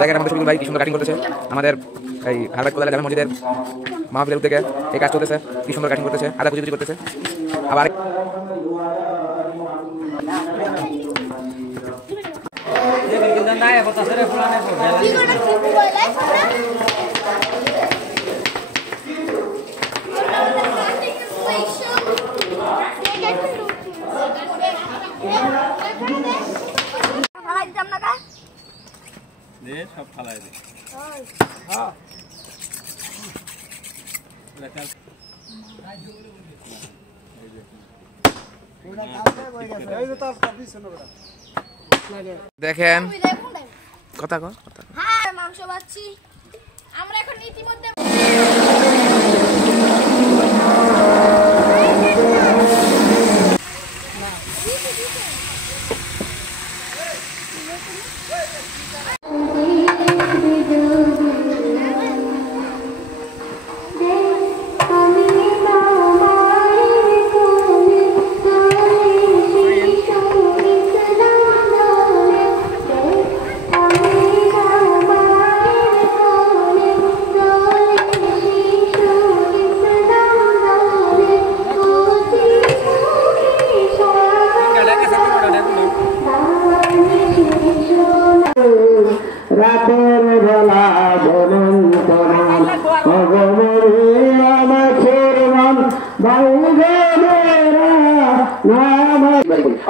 দেখেন আমাদের শফিকুল ভাই কি সুন্দর কাটিং করতেছে। আমাদের এই হারবাদ কোদালে জামে মসজিদের মাহফিলের উদ্যোগে এই কাজ করতেছে, কি সুন্দর কাটিং করতেছে, আদা কুচি করতেছে। আবার সব ফালাই দে। দেখেন কথা কো হ্যাঁ মাংস বাচ্চি আমরা এখন ইতিমধ্যে রাতের বেলা বলুন তোমার মাছের মন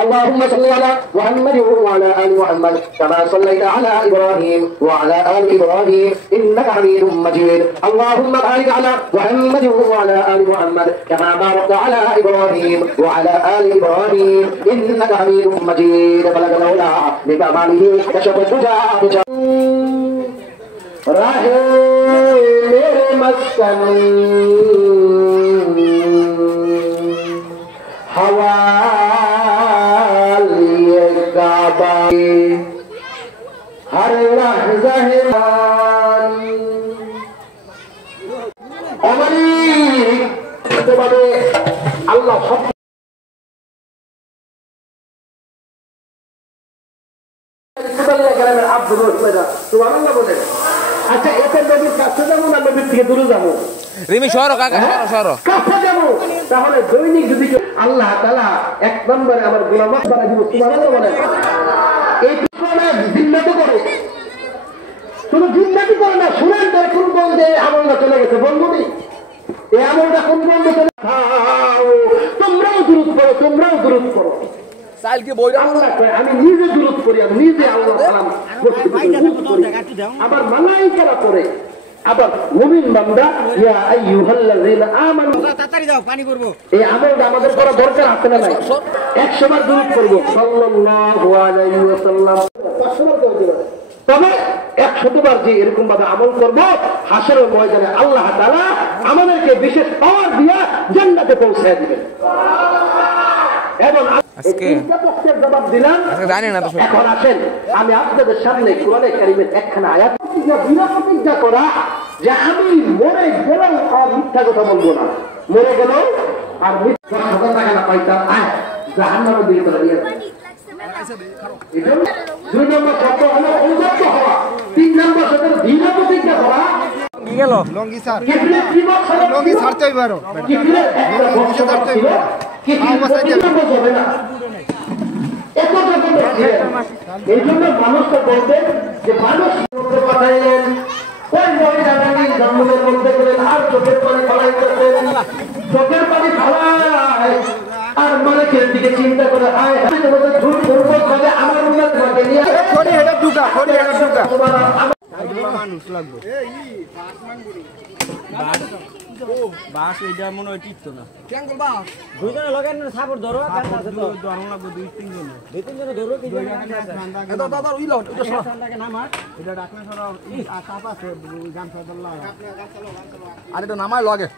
اللهم صل على محمد وعلى ال محمد كما صليت على ابراهيم وعلى ال ابراهيم انك حميد مجيد اللهم بارك على محمد وعلى ال محمد كما باركت على ابراهيم وعلى ال ابراهيم انك حميد مجيد بلغ الاولى بكماله كشف الدجى राहे मेरे मस्कन हवालिए काबा हर लहज़ा है हमारी तुम्हारे अल्लाह আচ্ছা এটা নবীর কাছে যাবো না নবীর থেকে দূরে যাবো? রিমি শহর কাকা শহর কাছে যাবো। তাহলে দৈনিক যদি আল্লাহ তাআলা এক নম্বরে আমার গোলাম বানাই দিব, সুবহানাল্লাহ বলেন। এই পিছনে জিন্নাত করে শুধু জিন্নাতি করে না, শুনেন তো কোন বন্ধে আমলটা চলে গেছে বন্ধুটি, এই আমলটা কোন বন্ধে চলে তোমরাও দুরূদ পড়ো, তোমরাও দুরূদ পড়ো। আমি নিজে দুরূদ করি, আমি নিজে আল্লাহ সালাম আবার মালাইকারা করে, আবার মুমিন বান্দা ইয়া আইয়ুহাল্লাযীনা আমানু তাড়াতাড়ি যাও পানি করব। এই আমলটা আমাদের করা দরকার আছে না নাই? 100 বার দুরূদ করব সাল্লাল্লাহু আলাইহি ওয়াসাল্লাম, 500 বার করতে হবে। তবে 100 বার যে এরকম ভাবে আমল করব, হাসরের ময়দানে আল্লাহ তাআলা আমাদেরকে বিশেষ পাওয়ার দিয়া জান্নাতে পৌঁছায় দিবেন। এবং আজকে জবাব দিলাম, জানি না তো। এখন আসেন আমি আপনাদের সামনে কোরআনে কারীমের একখানা আয়াত প্রতিজ্ঞা করা যে আমি মরে গেলেও আর মিথ্যা কথা বলবো না, মরে গেলেও আর মিথ্যা কথা না পাইতাম জাহান্নামে দিয়ে করে দিয়ে। 2 নম্বর শর্ত হলো অনুগত হওয়া, 3 নম্বর শর্ত দৃঢ় প্রতিজ্ঞা করা। কি গেল লঙ্গি স্যার, লঙ্গি ছাড়তে হইব আরো লঙ্গি ছাড়তে হইব এই জন্য মানুষকে বলতেন যে মানুষ পাঠাইলেন ওই জঙ্গলের মধ্যে গেলেন আর চোখের পানি ফলাইতেছেন, চোখের পানি ফলায় আর মানুষের দিকে চিন্তা করে ঝুট করবো করে আমার মানুষ লাগবে বাস এইটা মনে হয় টিকতো না। দুইজনে লাগান না সাপোর্ট ধরো কাজ আছে তো ধরো লাগবে 2-3 জন 2-3 জন ধরো কি জন এটা দাদা ওই লট এটা সরাটাকে নামা এটা ডাকনা সরা চাপ আছে গান সাদল্লাহ আর এটা নামায় লাগে।